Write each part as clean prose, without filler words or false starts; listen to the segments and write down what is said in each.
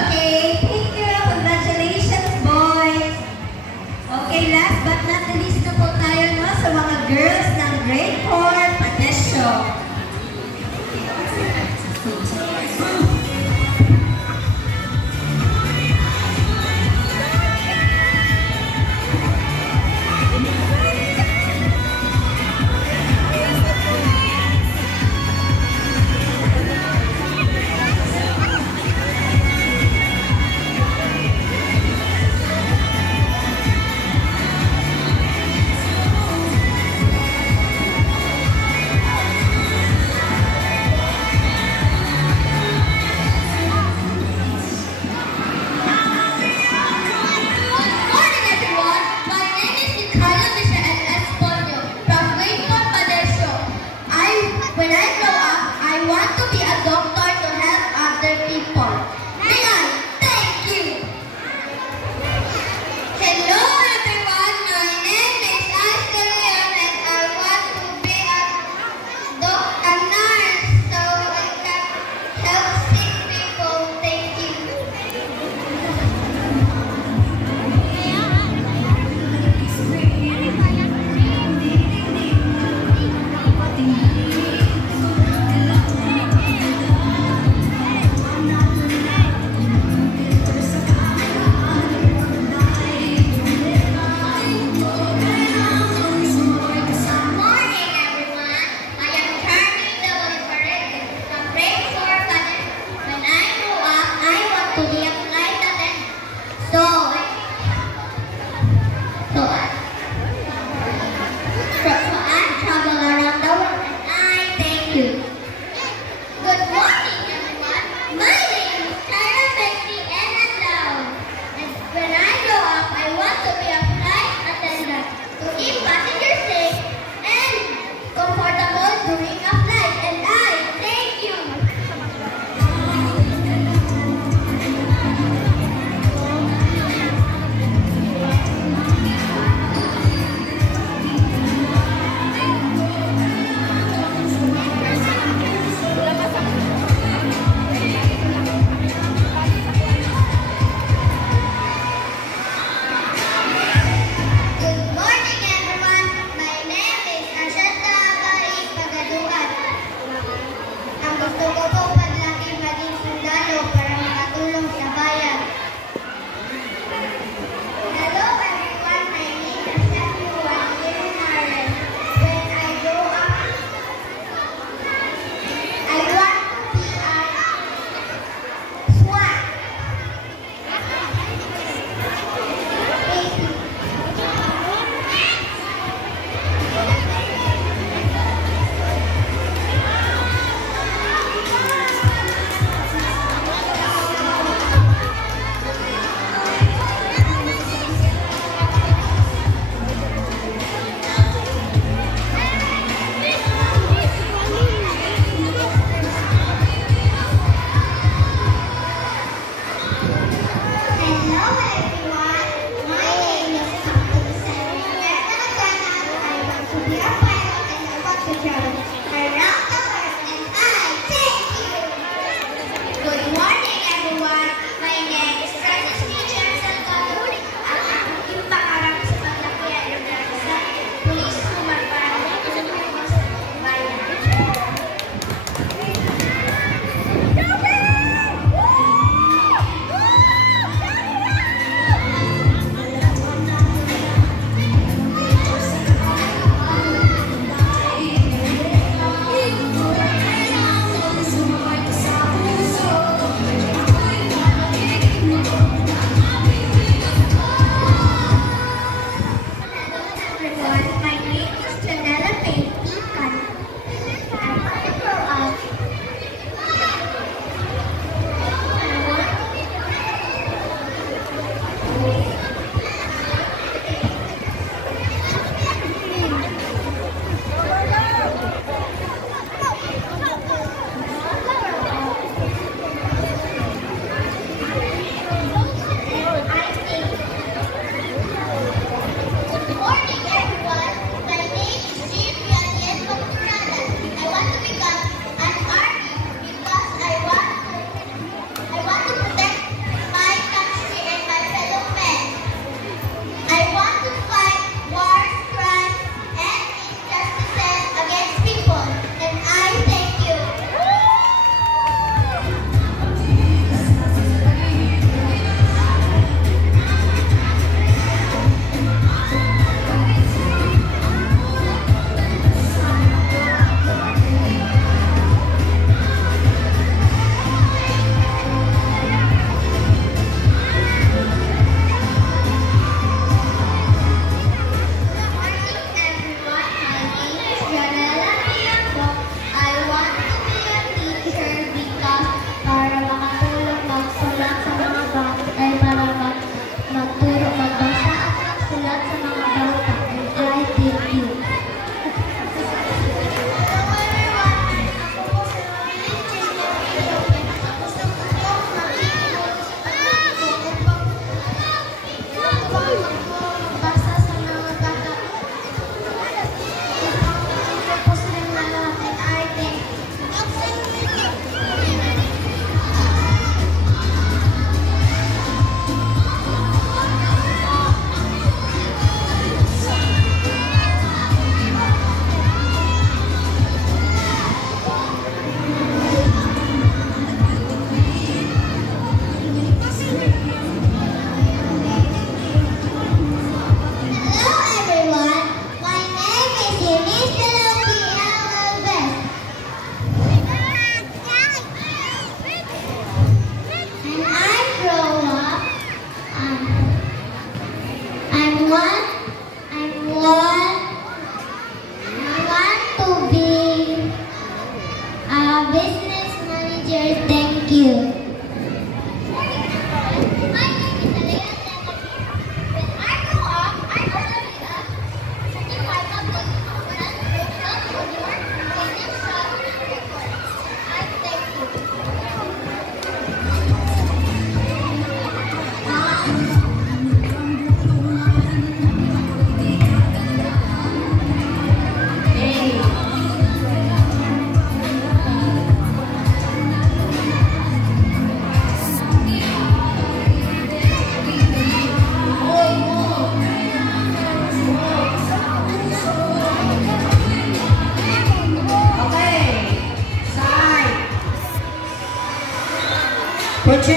Okay, thank you. Congratulations, boys. Okay, last but not the least na po tayo no, sa mga girls ng grade 4 Patesyo.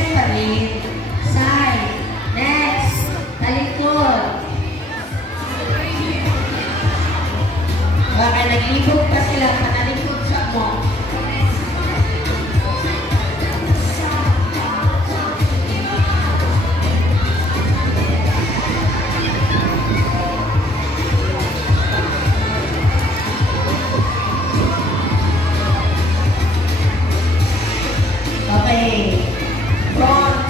Second, palit. Side. Next. Talikod. Baka nag-ibog pa sila. Panalikod sa mo. Okay. Front.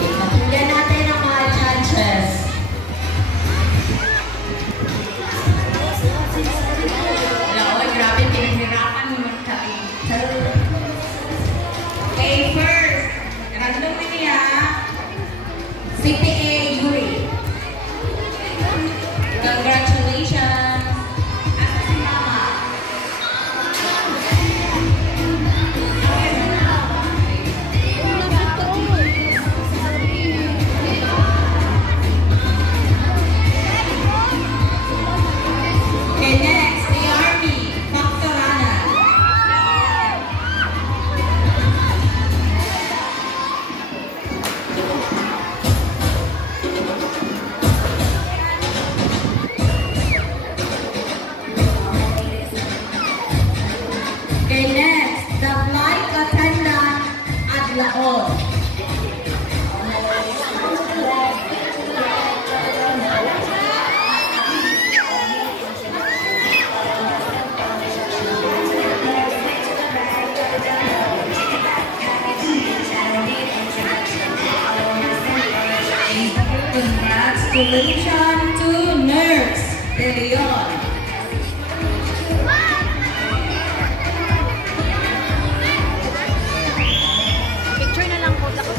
Okay, katulad natin ang mga chances. Wala ko, grabe, pinahirapan naman kami. Okay, first. Random mo niya. CPA Yuri. Congratulations. Asa si Mama? Okay, next, the Army, Paktarana. Okay, next, the flight attendant at Laon. Congratulations to Nurse De Leon. Picture na lang po. Tapos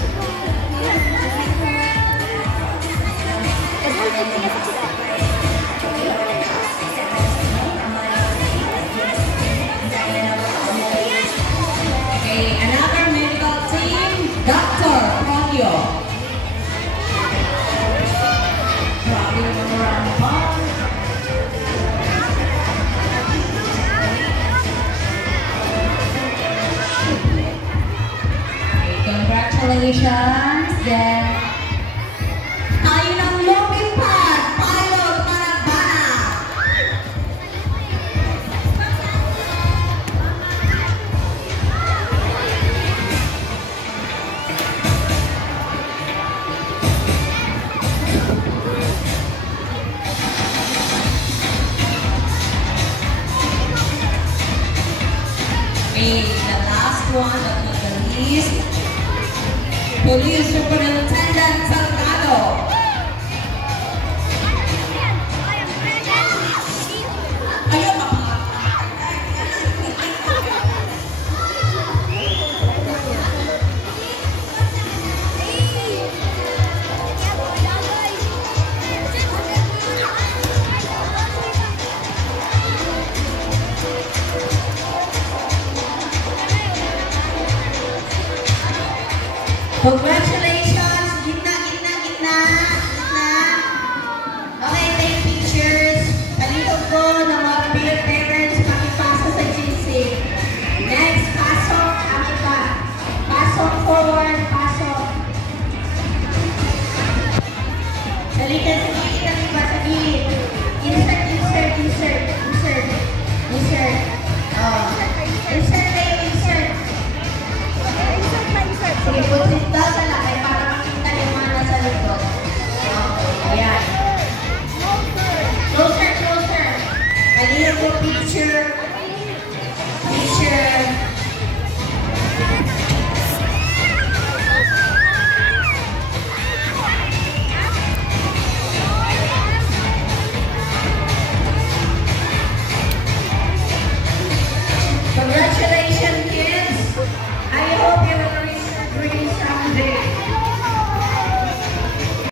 Okay, another medical team, Dr. Claudio. Grabe naman marami pa. Okay, congratulations. Then, tayo ng lumipad, pilot Marabana. Okay, the last one but not the least, Police Superintendent Salgado. Ayaw pa. Congratulations! Gitna, gitna, gitna! Gitna! Okay, take pictures. Palito ko ng mga parents pakipasa sa GC. Next, pasok. Amin pa. Pasok forward. Pasok. Salitan sa gilid. Salitan ba sa gilid? Insert, insert, insert. Insert. Insert. Oh. Insert kayo, insert. Sige, put-sit daw sa lakay para makita yung mga nasa likod. Okay, ayan. Closer, closer. Palihog yung